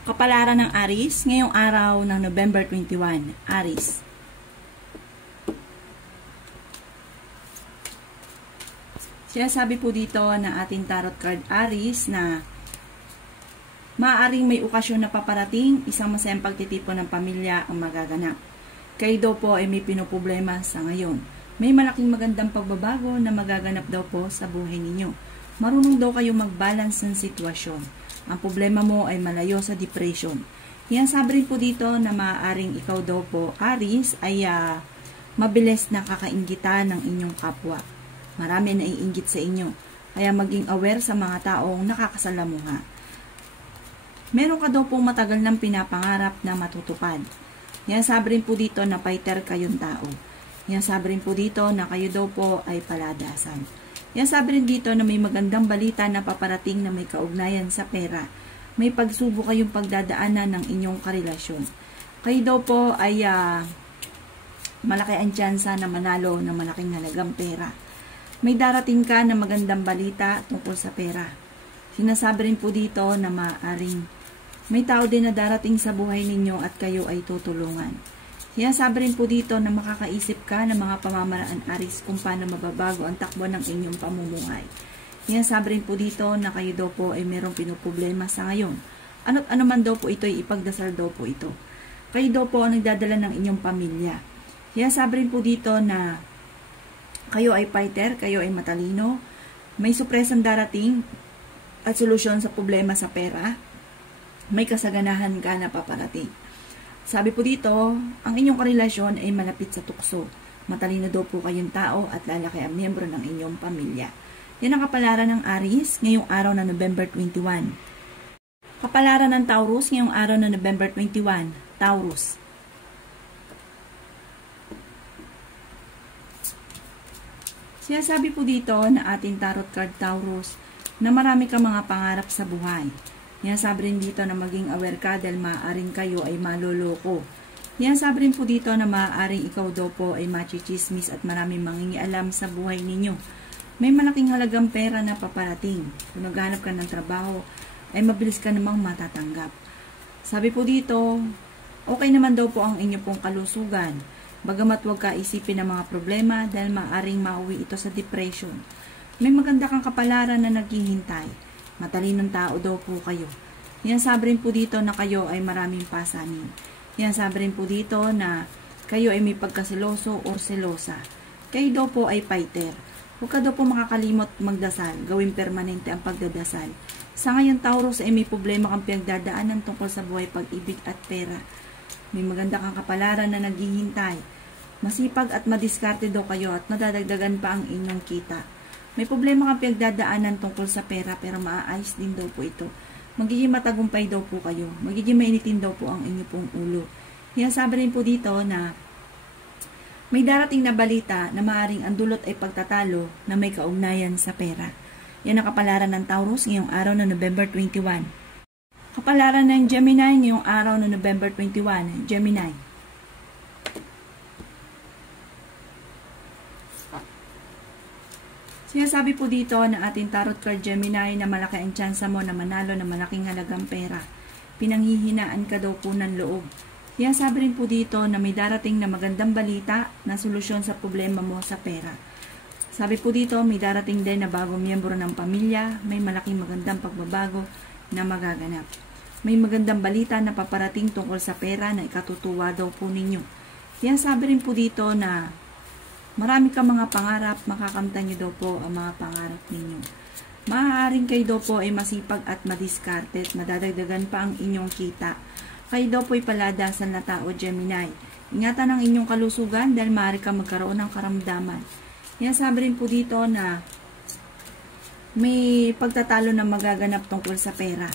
Kapalaran ng Aries, ngayong araw ng November 21, Aries. Sinasabi po dito na ating tarot card Aries na maaaring may okasyon na paparating, isang masayang pagtitipon ng pamilya ang magaganap. Kayo daw po ay may pinoproblema sa ngayon. May malaking magandang pagbabago na magaganap daw po sa buhay ninyo. Marunong daw kayo mag-balance ng sitwasyon. Ang problema mo ay malayo sa depression. Yan sabi rin po dito na maaaring ikaw daw po, Aries, ay mabilis na kakainggitan ng inyong kapwa. Marami na iinggit sa inyo. Kaya maging aware sa mga taong nakakasalamuha. Meron ka daw pong matagal ng pinapangarap na matutupad. Yan sabi rin po dito na fighter kayong tao. Yan sabi rin po dito na kayo daw po ay paladasan. Yan sabi rin dito na may magandang balita na paparating na may kaugnayan sa pera. May pagsubok kayong pagdadaanan ng inyong karelasyon. Kayo daw po ay malaki ang tsansa na manalo ng malaking halagang pera. May darating ka na magandang balita tungkol sa pera. Sinasabi rin po dito na maaaring may tao din na darating sa buhay ninyo at kayo ay tutulungan. Sinasabi rin po dito na makakaisip ka ng mga pamamaraan Aries kung paano mababago ang takbo ng inyong pamumuhay. Sinasabi rin po dito na kayo daw po ay merong pinoproblema sa ngayon. Ano't ano man daw po ito ay ipagdasal daw po ito. Kayo daw po ang nagdadala ng inyong pamilya. Sinasabi rin po dito na kayo ay fighter, kayo ay matalino, may supresang darating at solusyon sa problema sa pera, may kasaganahan ka na paparating. Sabi po dito, ang inyong karelasyon ay malapit sa tukso. Matalino daw po kayong tao at lalaki ang miyembro ng inyong pamilya. Yan ang kapalaran ng Aries ngayong araw na November 21. Kapalaran ng Taurus ngayong araw na November 21, Taurus. Sinasabi po dito na ating tarot card Taurus na marami kang mga pangarap sa buhay. Yan sabi rin dito na maging aware ka dahil maaaring kayo ay maloloko. Yan sabi rin po dito na maaaring ikaw daw po ay machichismis at maraming mangingialam sa buhay ninyo. May malaking halagang pera na paparating. Kung naghanap ka ng trabaho, ay mabilis ka namang matatanggap. Sabi po dito, okay naman daw po ang inyo pong kalusugan. Bagamat huwag ka isipin ng mga problema dahil maaaring mauwi ito sa depression. May maganda kang kapalaran na naghihintay. Matalinong tao daw po kayo. Yan sabi rin po dito na kayo ay maraming pasanin. Yan sabi rin po dito na kayo ay may pagkasiloso o selosa. Kayo daw po ay fighter. Huwag ka daw po makakalimot magdasal. Gawing permanente ang pagdadasal. Sa ngayon Taurus ay may problema kang pinagdadaanan tungkol sa buhay, pag-ibig at pera. May maganda kang kapalaran na naghihintay. Masipag at madiskarte daw kayo at madadagdagan pa ang inyong kita. May problema kang pinagdadaanan tungkol sa pera pero maaayos din daw po ito. Magiging matagumpay daw po kayo. Magiging mainitin daw po ang inyo pong ulo. Sinasabi rin po dito na may darating na balita na maaaring ang dulot ay pagtatalo na may kaugnayan sa pera. Yan ang kapalaran ng Taurus ngayong araw na November 21. Kapalaran ng Gemini ngayong araw na November 21. Gemini. Sinasabi po dito na ating tarot card Gemini na malaki ang tsansa mo na manalo ng malaking halagang pera. Pinanghihinaan ka daw po ng loob. Sinasabi rin po dito na may darating na magandang balita na solusyon sa problema mo sa pera. Sabi po dito may darating din na bagong miyembro ng pamilya, may malaking magandang pagbabago na magaganap. May magandang balita na paparating tungkol sa pera na ikatutuwa daw po ninyo. Sinasabi rin po dito na marami kang mga pangarap, makakamtan nyo daw po ang mga pangarap ninyo. Maaaring kayo daw po ay masipag at madiskarte at madadagdagan pa ang inyong kita. Kayo daw po ay paladasan na tao, Gemini. Ingatan ang inyong kalusugan dahil maaari ka magkaroon ng karamdaman. Yan sabi rin po dito na may pagtatalo na magaganap tungkol sa pera.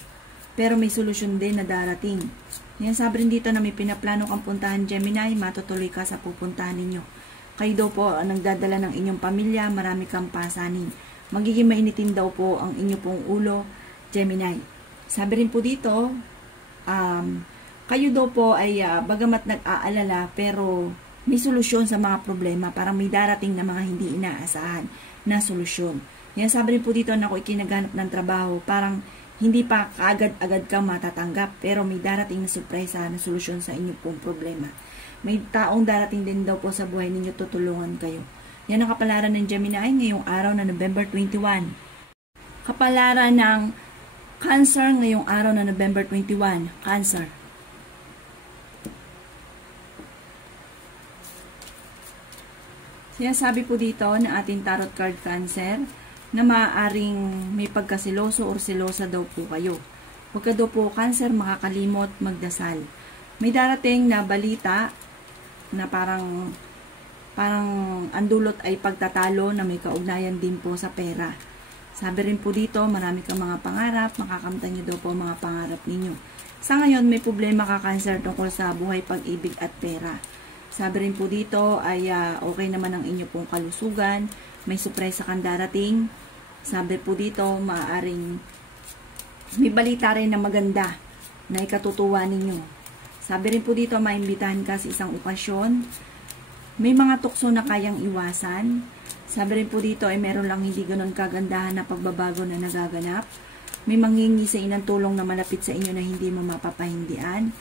Pero may solusyon din na darating. Yan sabi rin dito na may pinaplano kang puntahan, Gemini, matutuloy ka sa pupuntahan ninyo. Kayo daw po ang nagdadala ng inyong pamilya, marami kang pasanin. Magiging mainitin daw po ang inyo pong ulo, Gemini. Sabi rin po dito, kayo daw po ay bagamat nag-aalala pero may solusyon sa mga problema. Parang may darating na mga hindi inaasahan na solusyon. Yan sabi rin po dito na kung ikinaghanap ng trabaho, parang Hindi pa kaagad-agad ka matatanggap, pero may darating na surpresa na solusyon sa inyong pong problema. May taong darating din daw po sa buhay ninyo, tutulungan kayo. Yan ang kapalaran ng Gemini ngayong araw na November 21. Kapalaran ng Cancer ngayong araw na November 21. Cancer. Sinasabi po dito na ating tarot card Cancer na maaaring may pagkasiloso o silosa daw po kayo. Huwag ka daw po Cancer makakalimot magdasal. May darating na balita na parang ang dulot ay pagtatalo na may kaugnayan din po sa pera. Sabi rin po dito, marami kang mga pangarap, makakamtan nyo daw po mga pangarap ninyo. Sa ngayon, may problema ka Cancer tungkol sa buhay, pag-ibig at pera. Sabi rin po dito ay okay naman ang inyo pong kalusugan, may sorpresa kang darating. Sabi po dito, maaaring may balita rin na maganda na ikatutuwa ninyo. Sabi rin po dito, maimbitahan ka sa isang okasyon. May mga tukso na kayang iwasan. Sabi rin po dito ay meron lang hindi ganun kagandahan na pagbabago na nagaganap. May manghingi sa inang tulong na malapit sa inyo na hindi mo mapapahindian.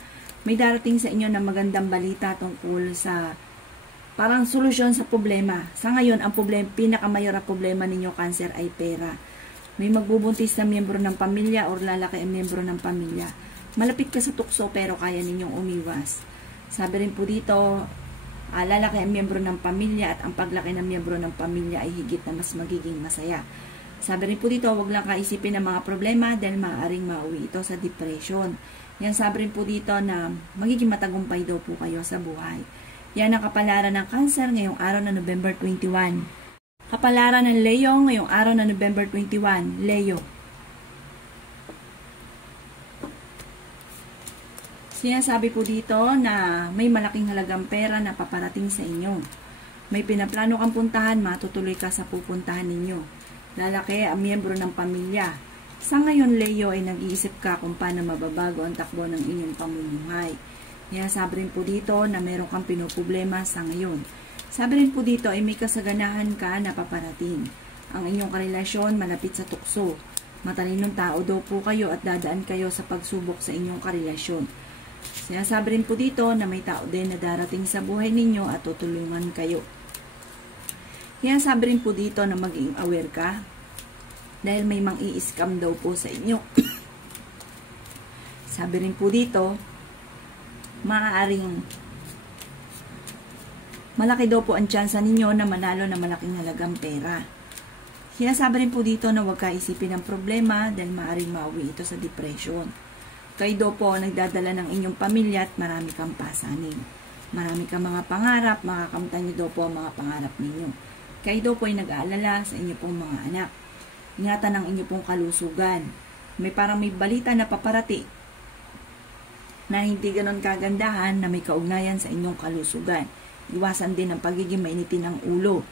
May darating sa inyo na magandang balita tungkol sa parang solusyon sa problema. Sa ngayon, ang pinakamayor na problema ninyo Cancer ay pera. May magbubuntis na miyembro ng pamilya o lalaki ang miyembro ng pamilya. Malapit ka sa tukso pero kaya ninyong umiwas. Sabi rin po dito, lalaki ang miyembro ng pamilya at ang paglaki ng miyembro ng pamilya ay higit na mas magiging masaya. Sabi rin po dito, huwag lang kaisipin ng mga problema dahil maaaring mauwi ito sa depression. Yan, sabi rin po dito na magiging matagumpay daw po kayo sa buhay. Yan ang kapalaran ng Cancer ngayong araw na November 21. Kapalaran ng Leo ngayong araw na November 21. Leo. Sinasabi po dito na may malaking halagang pera na paparating sa inyo. May pinaplano kang puntahan, matutuloy ka sa pupuntahan ninyo. Lalaki ang miyembro ng pamilya. Sa ngayon, Leo, ay nag-iisip ka kung paano mababago ang takbo ng inyong pamumuhay. Kaya sabi rin po dito na meron kang pinoproblema sa ngayon. Sabi rin po dito ay may kasaganahan ka na paparating. Ang inyong karelasyon malapit sa tukso. Matalinong tao daw po kayo at dadaan kayo sa pagsubok sa inyong karelasyon. Sinasabi rin po dito na may tao din na darating sa buhay ninyo at tutulungan kayo. Kaya sabi rin po dito na maging aware ka dahil may mang-i-scam daw po sa inyo. Sabi rin po dito, maaaring malaki daw po ang tsansa ninyo na manalo na malaking halagang pera. Sinasabi rin po dito na huwag ka isipin ng problema dahil maaaring mauwi ito sa depression. Kayo daw po nagdadala ng inyong pamilya at marami kang pasanin. Marami kang mga pangarap, makakamtan niyo daw po ang mga pangarap ninyo. Kayo daw po ay nag-aalala sa inyo pong mga anak. Ingatan ang inyo pong kalusugan. May balita na paparati na hindi ganon kagandahan na may kaugnayan sa inyong kalusugan. Iwasan din ang pagiging mainitin ng ulo.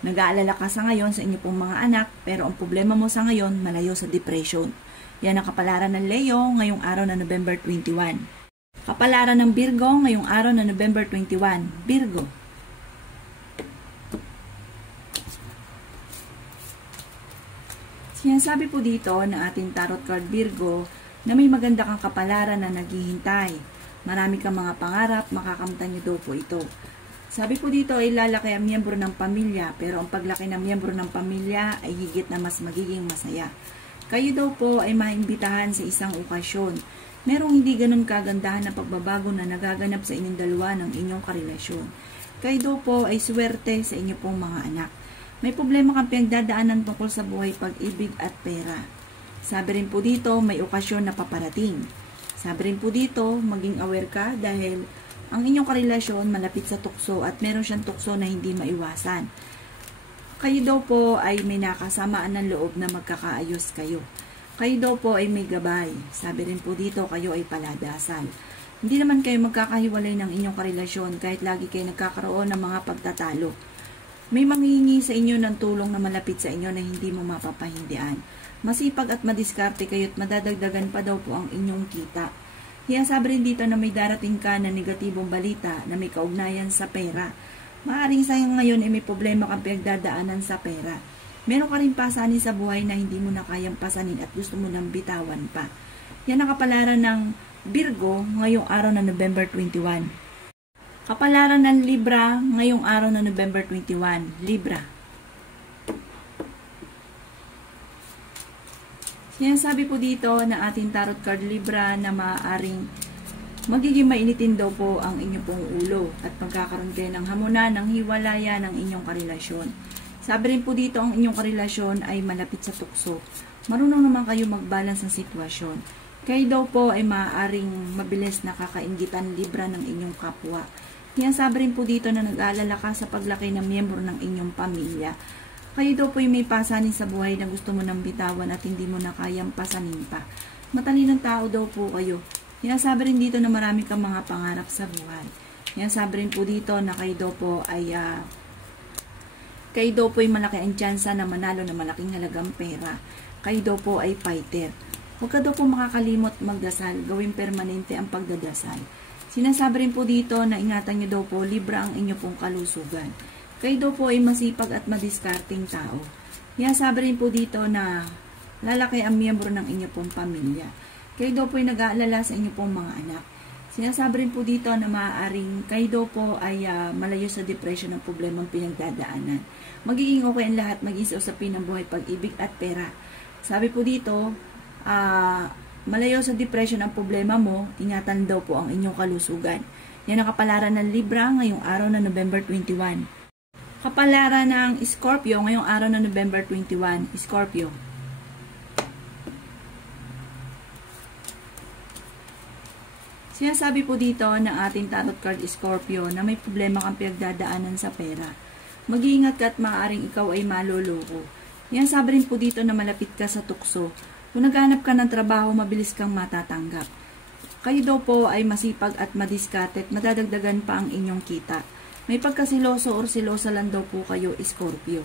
Nag-aalala ka sa ngayon sa inyong pong mga anak, pero ang problema mo sa ngayon malayo sa depression. Yan ang kapalaran ng Leo ngayong araw na November 21. Kapalaran ng Virgo ngayong araw na November 21. Virgo. Sinasabi po dito na ating tarot card Virgo na may maganda kang kapalaran na naghihintay. Marami kang mga pangarap, makakamtan niyo daw po ito. Sabi po dito ay lalaki ang miyembro ng pamilya, pero ang paglaki ng miyembro ng pamilya ay higit na mas magiging masaya. Kayo daw po ay maimbitahan sa isang okasyon. Merong hindi ganun kagandahan na pagbabago na nagaganap sa inyong dalawa ng inyong karelasyon. Kayo daw po ay swerte sa inyong pong mga anak. May problema kang pinagdadaanan tungkol sa buhay, pag-ibig at pera. Sabi rin po dito, may okasyon na paparating. Sabi rin po dito, maging aware ka dahil ang inyong karelasyon malapit sa tukso at meron siyang tukso na hindi maiwasan. Kayo daw po ay may nakasamaan ng loob na magkakaayos kayo. Kayo daw po ay may gabay. Sabi rin po dito, kayo ay paladasal. Hindi naman kayo magkakahiwalay ng inyong karelasyon kahit lagi kayo nagkakaroon ng mga pagtatalo. May manghihingi sa inyo ng tulong na malapit sa inyo na hindi mo mapapahindian. Masipag at madiskarte kayo at madadagdagan pa daw po ang inyong kita. Kaya sabi rin dito na may darating ka na negatibong balita na may kaugnayan sa pera. Maaring sa ngayon ay may problema kang pinagdadaanan sa pera. Meron ka rin pasanin sa buhay na hindi mo na kayang pasanin at gusto mo nang bitawan pa. Yan ang kapalaran ng Virgo ngayong araw na November 21. Kapalaran ng Libra ngayong araw na November 21. Libra. Sinasabi po dito na ating tarot card Libra na maaaring magiging mainitin daw po ang inyong pong ulo at magkakaroon kayo ng hamunan, ng hiwalayan ng inyong karelasyon. Sabi rin po dito ang inyong karelasyon ay malapit sa tukso. Marunong naman kayo mag-balance ng sitwasyon. Kayo daw po ay maaaring mabilis na kakainggitan Libra ng inyong kapwa. Yan sabi rin po dito na nag-aalala ka sa paglaki ng miyembro ng inyong pamilya. Kayo daw po ay may pasanin sa buhay na gusto mo nang bitawan at hindi mo na kayang pasanin pa. Matalinong tao daw po kayo. Yan sabi rin dito na marami kang mga pangarap sa buhay. Yan sabi rin po dito na kayo daw po ay malaki ang tsansa na manalo na malaking halagang pera. Kayo daw po ay fighter. Huwag ka daw po makakalimot magdasal, gawing permanente ang pagdadasal. Sinasabi rin po dito na ingatan nyo daw po, Libra ang inyo pong kalusugan. Kayo daw po ay masipag at madiskarting tao. Sabi rin po dito na lalaki ang miyembro ng inyo pong pamilya. Kayo daw po ay nag-aalala sa inyo pong mga anak. Sinasabi rin po dito na maaaring kayo daw po ay malayo sa depression ng problemang pinagdadaanan. Magiging okay ang lahat, maging sa usapin ng buhay, pag-ibig at pera. Sabi po dito, malayo sa depression ang problema mo, ingatan daw po ang inyong kalusugan. Yan ang kapalaran ng Libra ngayong araw na November 21. Kapalaran ng Scorpio ngayong araw na November 21. Scorpio. Sinasabi po dito ng ating tarot card Scorpio na may problema kang pinagdadaanan sa pera. Mag-iingat ka at maaaring ikaw ay maloloko. Yan sabi rin po dito na malapit ka sa tukso. Kung naghanap ka ng trabaho, mabilis kang matatanggap. Kayo daw po ay masipag at madiskarte at madadagdagan pa ang inyong kita. May pagkasiloso or silosa lang daw po kayo, Scorpio.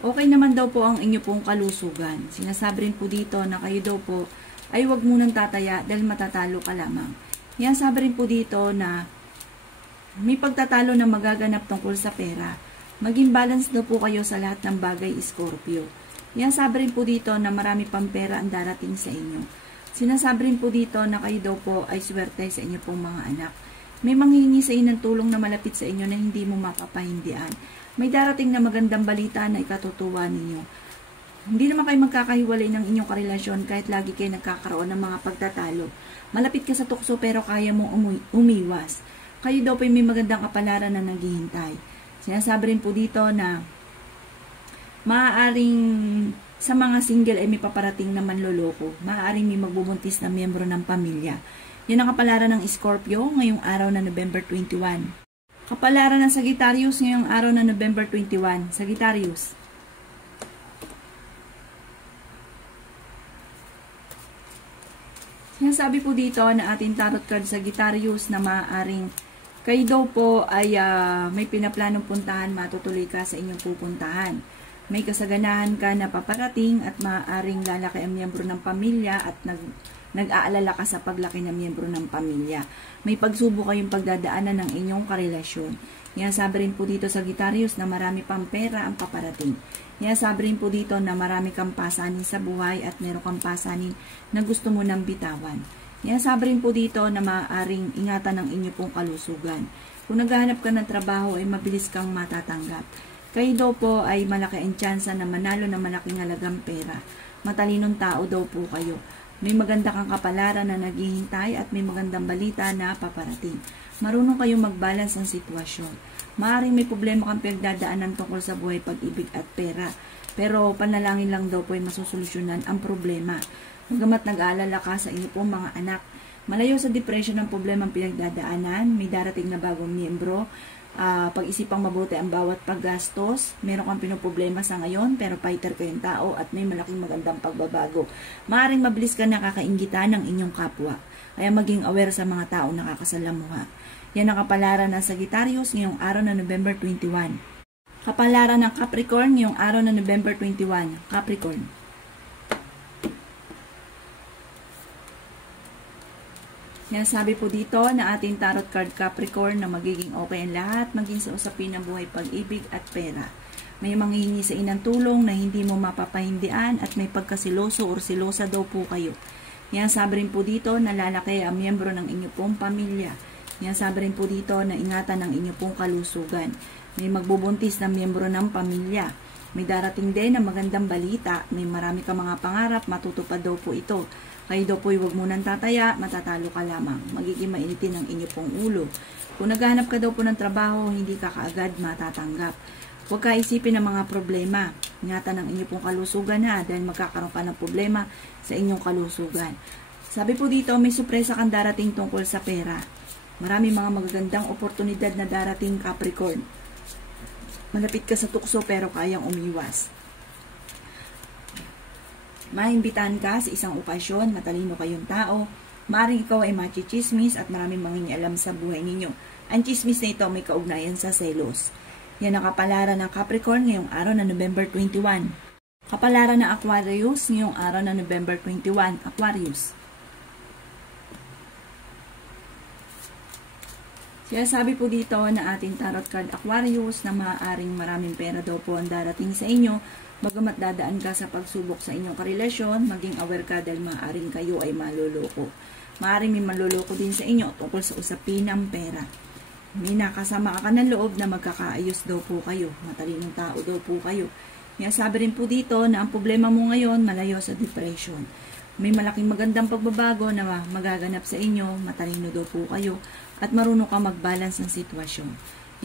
Okay naman daw po ang inyo pong kalusugan. Sinasabi rin po dito na kayo daw po ay huwag munang tataya dahil matatalo ka lamang. Yan sabi rin po dito na may pagtatalo na magaganap tungkol sa pera. Maging balance daw po kayo sa lahat ng bagay, Scorpio. Yan sabi rin po dito na marami pang pera ang darating sa inyo. Sinasabi rin po dito na kayo daw po ay swerte sa inyo pong mga anak. May manghihingi sa inyo ng tulong na malapit sa inyo na hindi mo mapapahindian. May darating na magandang balita na ikatutuwa ninyo. Hindi naman kayo magkakahiwalay ng inyong karelasyon kahit lagi kayo nagkakaroon ng mga pagtatalo. Malapit ka sa tukso pero kaya mong umiwas. Kayo daw po may magandang kapalaran na naghihintay. Sinasabi rin po dito na maaaring sa mga single ay may paparating na manloloko. Maaaring may magbubuntis na miyembro ng pamilya. Yan ang kapalaran ng Scorpio ngayong araw na November 21. Kapalaran ng Sagittarius ngayong araw na November 21. Sagittarius. Sinasabi po dito na ating tarot card Sagittarius na maaaring kayo daw po ay may pinaplanong puntahan, matutuloy ka sa inyong pupuntahan. May kasaganahan ka na paparating at maaaring lalaki ang miyembro ng pamilya at nag-aalala ka sa paglaki ng miyembro ng pamilya. May pagsubok kayong pagdadaanan ng inyong karelasyon. Yan sabi rin po dito Sagittarius na marami pang pera ang paparating. Yan sabi rin po dito na marami kang pasanin sa buhay at meron kang pasanin na gusto mo nang bitawan. Yan sabi rin po dito na maaaring ingatan ng inyo pong kalusugan. Kung naghahanap ka ng trabaho ay mabilis kang matatanggap. Kayo daw po ay malaki ang tsansa na manalo na malaking halagang pera. Matalinong tao daw po kayo. May maganda kang kapalaran na naghihintay at may magandang balita na paparating. Marunong kayong mag-balance ang sitwasyon. Maaaring may problema kang pinagdadaanan tungkol sa buhay, pag-ibig at pera. Pero panalangin lang daw po ay masusolusyonan ang problema. Magamat nag-aalala ka sa inyo pong mga anak. Malayo sa depression ng problemang pinagdadaanan, may darating na bagong miyembro. Pag-isipang mabuti ang bawat paggastos. Meron kang pinoproblema sa ngayon, pero fighter kayong tao at may malaking magandang pagbabago. Maaaring mabilis ka nakakainggitan ng inyong kapwa. Kaya maging aware sa mga tao nakakasalamuha. Yan ang kapalaran ng Sagittarius ngayong araw na November 21. Kapalaran ng Capricorn ngayong araw na November 21. Capricorn. Yan sabi po dito na ating tarot card Capricorn na magiging okay ang lahat, maging sa usapin ng buhay, pag-ibig at pera. May manghihingi sa inang tulong na hindi mo mapapahindian at may pagkasiloso o silosa daw po kayo. Yan sabi rin po dito na lalaki ang miyembro ng inyo pong pamilya. Yan sabi rin po dito na ingatan ang inyo pong kalusugan. May magbubuntis na miyembro ng pamilya. May darating din na magandang balita. May marami ka mga pangarap, matutupad daw po ito. Kayo daw po huwag munang tataya, matatalo ka lamang. Magiging mainitin ang inyo pong ulo. Kung naghahanap ka daw po ng trabaho, hindi ka kaagad matatanggap. Huwag ka isipin ng mga problema. Ingatan ang inyong pong kalusugan ha, dahil magkakaroon ka ng problema sa inyong kalusugan. Sabi po dito, may sorpresa kang darating tungkol sa pera. Marami mga magagandang oportunidad na darating, Capricorn. Malapit ka sa tukso pero kayang umiwas. Maimbitahan ka sa isang okasyon, matalino kayong tao. Maaaring ikaw ay machichismis at maraming mangingialam sa buhay ninyo. Ang chismis na ito may kaugnayan sa selos. Yan ang kapalaran ng Capricorn ngayong araw na November 21. Kapalaran ng Aquarius ngayong araw na November 21. Aquarius. Sabi po dito na ating tarot card Aquarius na maaaring maraming pera daw po ang darating sa inyo. Bagamat dadaan ka sa pagsubok sa inyong karelasyon, maging aware ka dahil maaaring kayo ay maluloko. Maaaring may maluloko din sa inyo tungkol sa usapin ng pera. May nakasama ka ng loob na magkakaayos daw po kayo. Matalinong tao daw po kayo. May sabi rin po dito na ang problema mo ngayon malayo sa depression. May malaking magandang pagbabago na magaganap sa inyo. Matalino daw po kayo. At marunong ka mag-balance ng sitwasyon.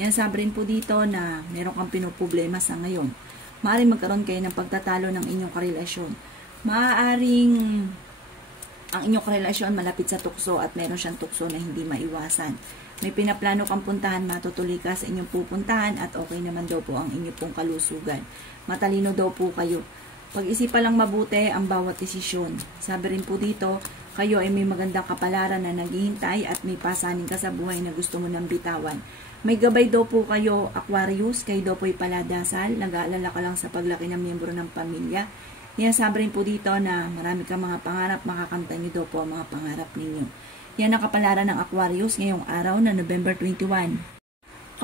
Yan sabi rin po dito na meron kang pinoproblema sa ngayon. Maaaring magkaroon kayo ng pagtatalo ng inyong karelasyon. Maaaring ang inyong karelasyon malapit sa tukso at meron siyang tukso na hindi maiwasan. May pinaplano kang puntahan, matutuloy ka sa inyong pupuntahan at okay naman daw po ang inyong pong kalusugan. Matalino daw po kayo. Pag-isipan lang mabuti ang bawat desisyon. Sabi rin po dito, kayo ay may magandang kapalaran na naghihintay at may pasanin ka sa buhay na gusto mo nang bitawan. May gabay daw po kayo, Aquarius, kayo daw po ay paladasal, nag-aalala ka lang sa paglaki ng miyembro ng pamilya. Yan sabi rin po dito na marami kang mga pangarap, makakamtan niyo daw po ang mga pangarap ninyo. Yan ang kapalaran ng Aquarius ngayong araw na November 21.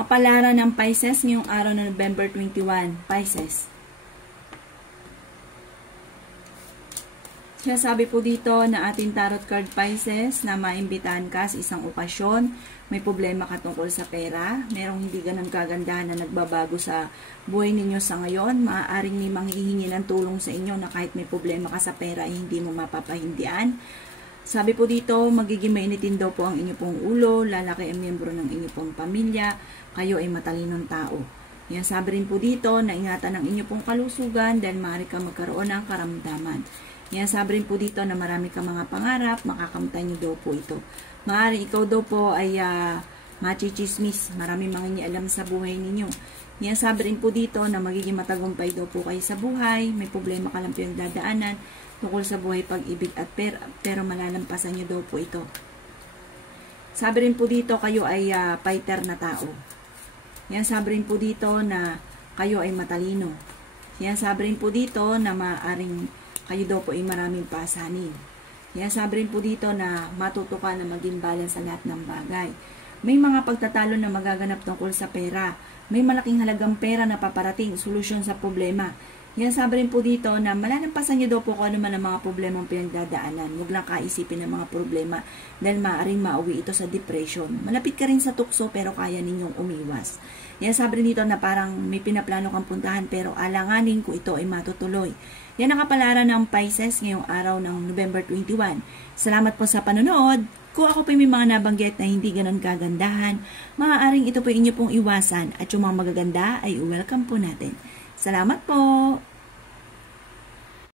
Kapalaran ng Pisces ngayong araw na November 21. Pisces. Sabi po dito na ating tarot card Pisces na maimbitahan ka sa isang okasyon. May problema ka tungkol sa pera. Merong hindi ganun kagandahan na nagbabago sa buhay ninyo sa ngayon. Maaaring may manghihingi ng tulong sa inyo na kahit may problema ka sa pera ay hindi mo mapapahindian. Sabi po dito, magiging mainitin daw po ang inyo pong ulo, lalaki ang miyembro ng inyo pong pamilya, kayo ay matalinong tao. Yan sabi rin po dito na ingatan ang inyo pong kalusugan dahil maaari ka magkaroon ng karamdaman. Yan sabi rin po dito na marami ka mga pangarap, makakamtan nyo daw po ito. Maaari ikaw daw po ay machichismis, marami mangingialam sa buhay ninyo. Yan sabi rin po dito na magiging matagumpay daw po kayo sa buhay, may problema ka lang po yung dadaanan, tungkol sa buhay, pag-ibig at pera, pero malalampasan nyo daw po ito. Sabi rin po dito, kayo ay fighter na tao. Yan sabi rin po dito na kayo ay matalino. Yan sabi rin po dito na maaaring kayo daw po ay maraming pasanin. Yan sabi rin po dito na matuto ka na maging balance sa lahat ng bagay. May mga pagtatalo na magaganap tungkol sa pera. May malaking halagang pera na paparating, solusyon sa problema. Yan sabi rin po dito na malalampasan niyo daw po kung ano man ang mga problema ang pinagdadaanan. Huwag lang kaisipin ng mga problema dahil maaaring mauwi ito sa depression. Malapit ka rin sa tukso pero kaya ninyong umiwas. Yan sabi rin dito na parang may pinaplano kang puntahan pero alanganin kung ito ay matutuloy. Yan ang kapalaran ng Pisces ngayong araw ng November 21. Salamat po sa panonood. Kung ako po may mga nabanggit na hindi ganon kagandahan, maaaring ito po inyo pong iwasan at yung mga magaganda ay welcome po natin. Salamat po!